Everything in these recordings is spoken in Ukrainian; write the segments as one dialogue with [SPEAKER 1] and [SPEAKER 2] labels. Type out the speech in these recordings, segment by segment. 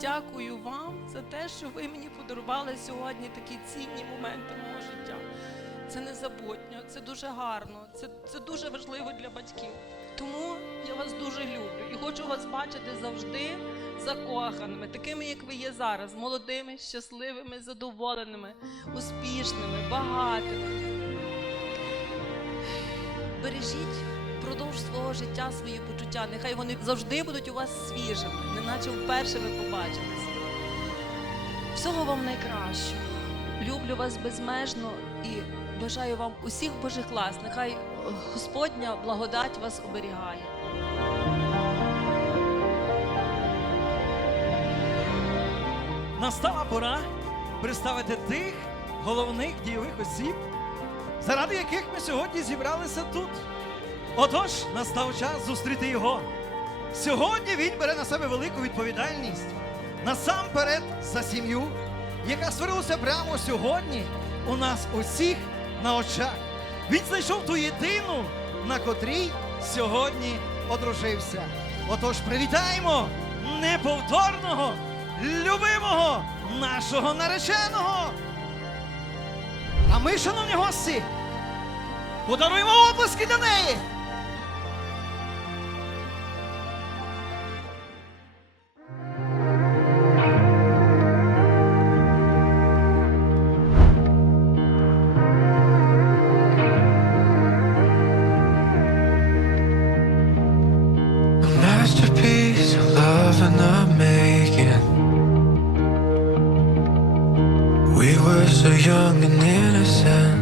[SPEAKER 1] дякую вам за те, що ви мені подарували сьогодні такі цінні моменти мого життя. Це незабутньо, це дуже гарно, це, це дуже важливо для батьків. Тому я вас дуже люблю і хочу вас бачити завжди закоханими, такими, як ви є зараз, молодими, щасливими, задоволеними, успішними, багатими. Бережіть впродовж свого життя свої почуття. Нехай вони завжди будуть у вас свіжими, неначе вперше ви побачилися. Всього вам найкращого. Люблю вас безмежно і бажаю вам усіх Божих лас. Нехай е, Господня благодать вас оберігає.
[SPEAKER 2] Настала пора представити тих головних дійових осіб, заради яких ми сьогодні зібралися тут. Отож, настав час зустріти його. Сьогодні він бере на себе велику відповідальність насамперед за сім'ю, яка створилася прямо сьогодні у нас усіх на очах. Він знайшов ту єдину, на котрій сьогодні одружився. Отож, привітаємо неповторного, любимого нашого нареченого. А ми, шановні гості, подаруємо оплески для неї.
[SPEAKER 3] The making. We were so young and innocent.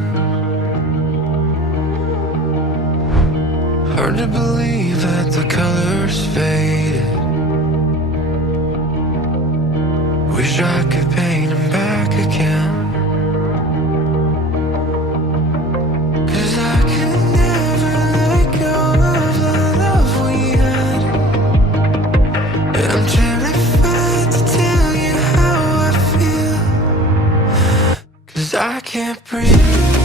[SPEAKER 3] Hard to believe that the colors faded. Wish I could paint Cause I can't breathe.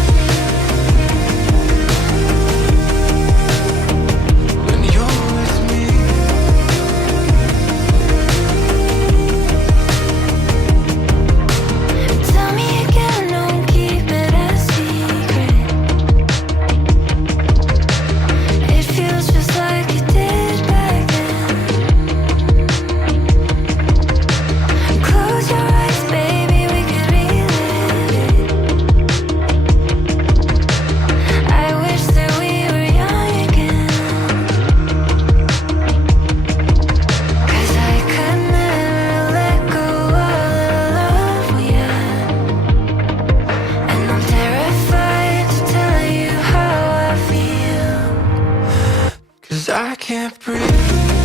[SPEAKER 3] Can't breathe.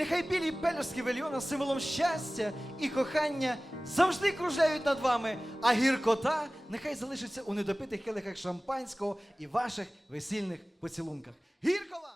[SPEAKER 2] Нехай білі пелюшки вельйона символом щастя і кохання завжди кружають над вами, а гіркота нехай залишиться у недопитих келихах шампанського і ваших весільних поцілунках. Гірко!